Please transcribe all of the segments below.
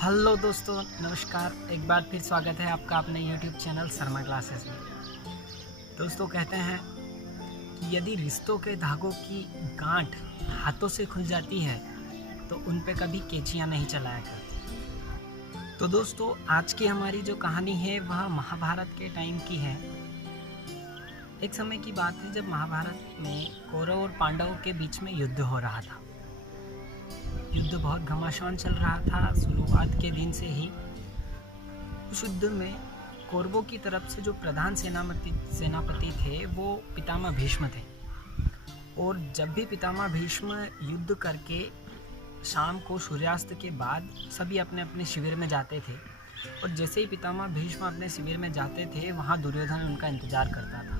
Hello दोस्तों, नमस्कार। एक बार फिर स्वागत है आपका अपने यूट्यूब चैनल शर्मा क्लासेस में। दोस्तों, कहते हैं कि यदि रिश्तों के धागों की गांठ हाथों से खुल जाती है तो उन पे कभी कैंचियाँ नहीं चलाया करती। तो दोस्तों, आज की हमारी जो कहानी है वह महाभारत के टाइम की है। एक समय की बात है जब महाभारत में कौरव और पांडवों के बीच में युद्ध हो रहा था। युद्ध बहुत घमासान चल रहा था। शुरुआत के दिन से ही उस युद्ध में कौरवों की तरफ से जो प्रधान सेनापति थे वो पितामह भीष्म थे। और जब भी पितामह भीष्म युद्ध करके शाम को सूर्यास्त के बाद सभी अपने अपने शिविर में जाते थे, और जैसे ही पितामह भीष्म अपने शिविर में जाते थे वहाँ दुर्योधन उनका इंतजार करता था।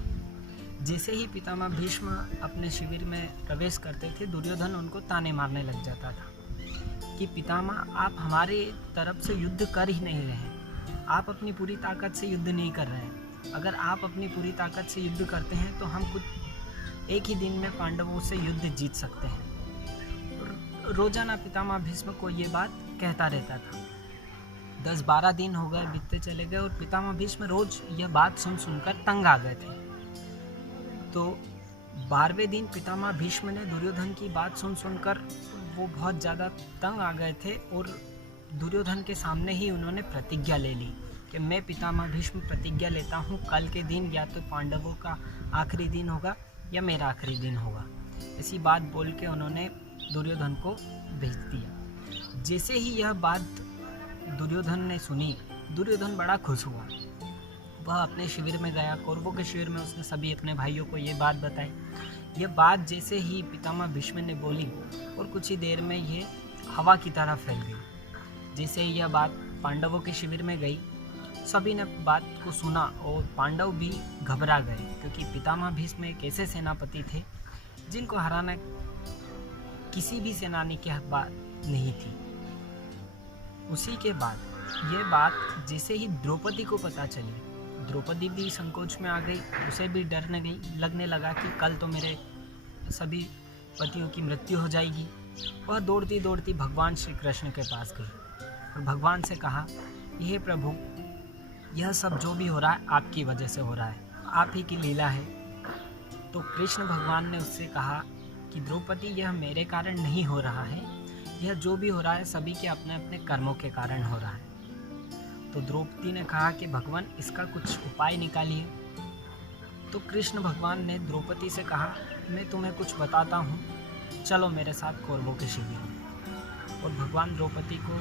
जैसे ही पितामह भीष्म अपने शिविर में प्रवेश करते थे, दुर्योधन उनको ताने मारने लग जाता था कि पितामह, आप हमारे तरफ से युद्ध कर ही नहीं रहे हैं, आप अपनी पूरी ताकत से युद्ध नहीं कर रहे हैं। अगर आप अपनी पूरी ताकत से युद्ध करते हैं तो हम कुछ एक ही दिन में पांडवों से युद्ध जीत सकते हैं। रोजाना पितामह भीष्म को ये बात कहता रहता था। 10-12 दिन हो गए, बीतते चले गए, और पितामह भीष्म रोज यह बात सुनकर तंग आ गए थे। तो 12वें दिन पितामह भीष्म ने दुर्योधन की बात सुनकर वो बहुत ज़्यादा तंग आ गए थे, और दुर्योधन के सामने ही उन्होंने प्रतिज्ञा ले ली कि मैं पितामह भीष्म प्रतिज्ञा लेता हूँ, कल के दिन या तो पांडवों का आखिरी दिन होगा या मेरा आखिरी दिन होगा। ऐसी बात बोल के उन्होंने दुर्योधन को भेज दिया। जैसे ही यह बात दुर्योधन ने सुनी, दुर्योधन बड़ा खुश हुआ। वह अपने शिविर में गया, कौरवों के शिविर में उसने सभी अपने भाइयों को ये बात बताई। यह बात जैसे ही पितामह भीष्म ने बोली और कुछ ही देर में ये हवा की तरह फैल गई। जैसे ही यह बात पांडवों के शिविर में गई, सभी ने बात को सुना और पांडव भी घबरा गए, क्योंकि पितामह भीष्म एक ऐसे सेनापति थे जिनको हराना किसी भी सेनानी की बात नहीं थी। उसी के बाद ये बात जैसे ही द्रौपदी को पता चली, द्रौपदी भी संकोच में आ गई। उसे भी लगने लगा कि कल तो मेरे सभी पतियों की मृत्यु हो जाएगी। वह दौड़ती दौड़ती भगवान श्री कृष्ण के पास गई और भगवान से कहा, हे प्रभु, यह सब जो भी हो रहा है आपकी वजह से हो रहा है, आप ही की लीला है। तो कृष्ण भगवान ने उससे कहा कि द्रौपदी, यह मेरे कारण नहीं हो रहा है, यह जो भी हो रहा है सभी के अपने अपने कर्मों के कारण हो रहा है। तो द्रौपदी ने कहा कि भगवान, इसका कुछ उपाय निकालिए। तो कृष्ण भगवान ने द्रौपदी से कहा, मैं तुम्हें कुछ बताता हूँ, चलो मेरे साथ कौरवों के शिविर में। और भगवान द्रौपदी को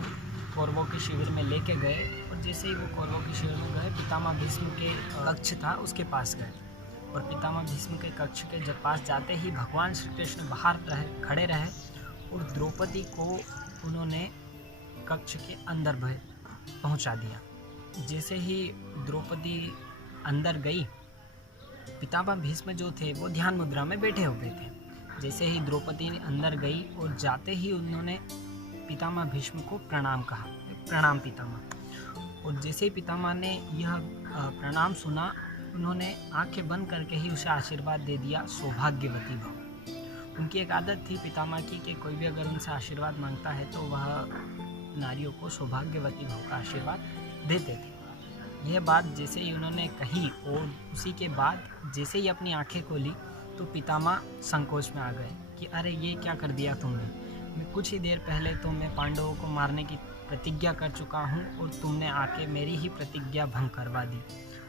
कौरवों के शिविर में लेके गए, और जैसे ही वो कौरवों के शिविर में गए, पितामह भीष्म के कक्ष था उसके पास गए। और पितामह भीष्म के कक्ष के जब पास जाते ही भगवान श्री कृष्ण बाहर खड़े रहे, और द्रौपदी को उन्होंने कक्ष के अंदर पहुंचा दिया। जैसे ही द्रौपदी अंदर गई, पितामह भीष्म जो थे वो ध्यान मुद्रा में बैठे हुए थे। जैसे ही द्रौपदी अंदर गई और जाते ही उन्होंने पितामह भीष्म को प्रणाम कहा, प्रणाम पितामह। और जैसे ही पितामह ने यह प्रणाम सुना, उन्होंने आंखें बंद करके ही उसे आशीर्वाद दे दिया, सौभाग्यवती भव। उनकी एक आदत थी पितामह की कि कोई भी अगर उनसे आशीर्वाद मांगता है तो वह नारियों को सौभाग्यवती भव का आशीर्वाद देते थे। यह बात जैसे ही उन्होंने कही और उसी के बाद जैसे ही अपनी आंखें खोली तो पितामह संकोच में आ गए कि अरे, ये क्या कर दिया तुमने। मैं कुछ ही देर पहले तो मैं पांडवों को मारने की प्रतिज्ञा कर चुका हूँ और तुमने आके मेरी ही प्रतिज्ञा भंग करवा दी।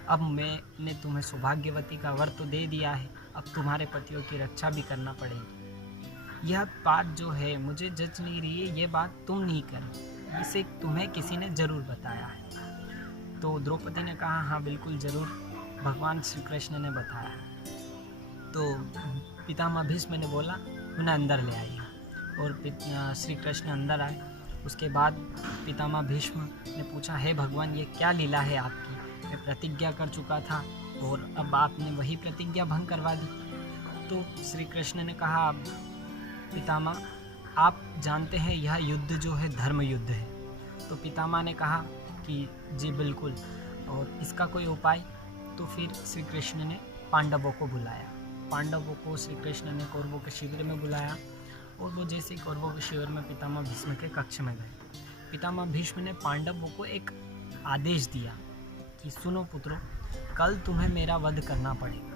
अब मैंने तुम्हें सौभाग्यवती का वर तो दे दिया है, अब तुम्हारे पतियों की रक्षा भी करना पड़ेगी। यह बात जो है मुझे जच नहीं रही है, ये बात तुम नहीं करी, इसे तुम्हें किसी ने ज़रूर बताया है। तो द्रौपदी ने कहा, हाँ बिल्कुल ज़रूर, भगवान श्री कृष्ण ने बताया। तो पितामह भीष्म ने बोला, उन्हें अंदर ले आइए। और श्री कृष्ण अंदर आए। उसके बाद पितामह भीष्म ने पूछा, हे भगवान, ये क्या लीला है आपकी? मैं प्रतिज्ञा कर चुका था और अब आपने वही प्रतिज्ञा भंग करवा दी। तो श्री कृष्ण ने कहा, पितामह, आप जानते हैं यह युद्ध जो है धर्म युद्ध है। तो पितामह ने कहा कि जी बिल्कुल, और इसका कोई उपाय? तो फिर श्री कृष्ण ने पांडवों को बुलाया। पांडवों को श्री कृष्ण ने कौरवों के शिविर में बुलाया, और वो जैसे कौरवों के शिविर में पितामह भीष्म के कक्ष में गए पितामह भीष्म ने पांडवों को एक आदेश दिया कि सुनो पुत्रों, कल तुम्हें मेरा वध करना पड़ेगा।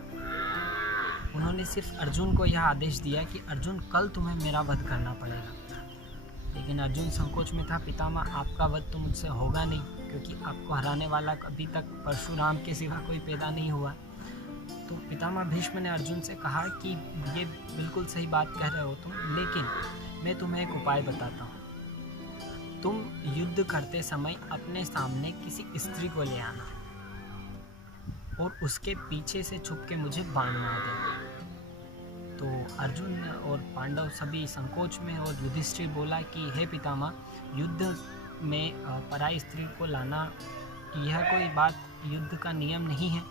उन्होंने सिर्फ अर्जुन को यह आदेश दिया कि अर्जुन कल तुम्हें मेरा वध करना पड़ेगा। लेकिन अर्जुन संकोच में था, पितामह आपका वध तो मुझसे होगा नहीं, क्योंकि आपको हराने वाला अभी तक परशुराम के सिवा कोई पैदा नहीं हुआ। तो पितामह भीष्म ने अर्जुन से कहा कि ये बिल्कुल सही बात कह रहे हो तुम, लेकिन मैं तुम्हें एक उपाय बताता हूँ। तुम युद्ध करते समय अपने सामने किसी स्त्री को ले आना और उसके पीछे से छुप के मुझे बाण मार देना। तो अर्जुन और पांडव सभी संकोच में, और युधिष्ठिर बोला कि हे पितामह, युद्ध में पराई स्त्री को लाना यह कोई बात युद्ध का नियम नहीं है।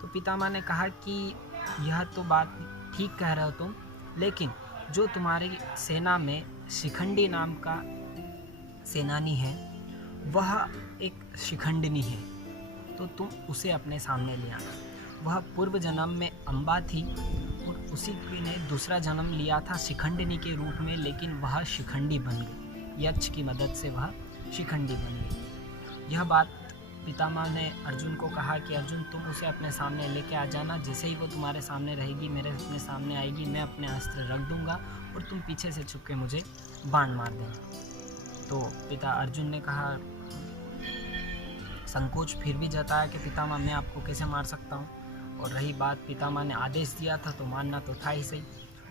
तो पितामह ने कहा कि यह तो बात ठीक कह रहे हो तुम, लेकिन जो तुम्हारी सेना में शिखंडी नाम का सेनानी है वह एक शिखंडिनी है, तो तुम उसे अपने सामने ले आना। वह पूर्व जन्म में अम्बा थी और उसी ने दूसरा जन्म लिया था शिखंडिनी के रूप में, लेकिन वह शिखंडी बन गई। यक्ष की मदद से वह शिखंडी बन गई। यह बात पितामह ने अर्जुन को कहा कि अर्जुन तुम उसे अपने सामने लेके आ जाना। जैसे ही वो तुम्हारे सामने रहेगी, मेरे अपने सामने आएगी, मैं अपने अस्त्र रख दूंगा और तुम पीछे से छुप के मुझे बाण मार देना। तो पिता अर्जुन ने कहा, संकोच फिर भी जताया कि पितामह मैं आपको कैसे मार सकता हूँ, और रही बात पितामह ने आदेश दिया था तो मानना तो था ही सही।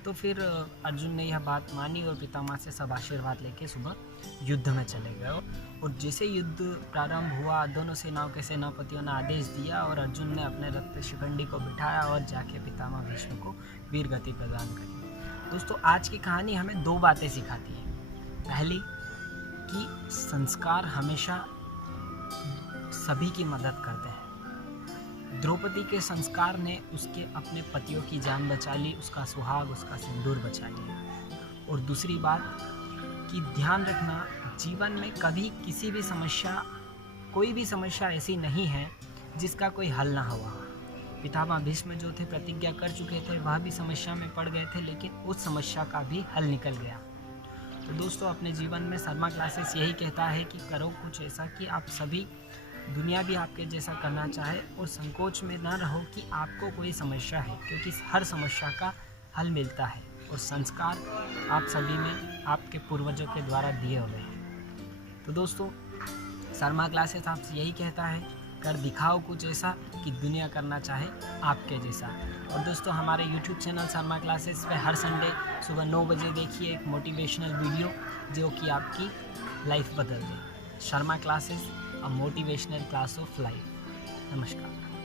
तो फिर अर्जुन ने यह बात मानी और पितामह से सब आशीर्वाद लेके सुबह युद्ध में चले गए। और जैसे युद्ध प्रारंभ हुआ, दोनों सेनाओं के सेनापतियों ने आदेश दिया और अर्जुन ने अपने रथ पे शिखंडी को बिठाया और जाके पितामह भीष्म को वीर गति प्रदान करी। दोस्तों, आज की कहानी हमें दो बातें सिखाती है। पहली कि संस्कार हमेशा सभी की मदद करते हैं। द्रौपदी के संस्कार ने उसके अपने पतियों की जान बचा ली, उसका सुहाग, उसका सिंदूर बचा लिया। और दूसरी बात कि ध्यान रखना, जीवन में कभी किसी भी समस्या, कोई भी समस्या ऐसी नहीं है जिसका कोई हल ना हुआ। पितामह भीष्म जो थे प्रतिज्ञा कर चुके थे, वह भी समस्या में पड़ गए थे, लेकिन उस समस्या का भी हल निकल गया। तो दोस्तों, अपने जीवन में शर्मा क्लासेस यही कहता है कि करो कुछ ऐसा कि आप सभी, दुनिया भी आपके जैसा करना चाहे, और संकोच में ना रहो कि आपको कोई समस्या है, क्योंकि हर समस्या का हल मिलता है और संस्कार आप सभी में आपके पूर्वजों के द्वारा दिए हुए हैं। तो दोस्तों, शर्मा क्लासेस आपसे यही कहता है, कर दिखाओ कुछ ऐसा कि दुनिया करना चाहे आपके जैसा। और दोस्तों, हमारे YouTube चैनल शर्मा क्लासेस पे हर संडे सुबह 9 बजे देखिए एक मोटिवेशनल वीडियो जो कि आपकी लाइफ बदल दे। Sharma classes, a motivational class of life. नमस्कार।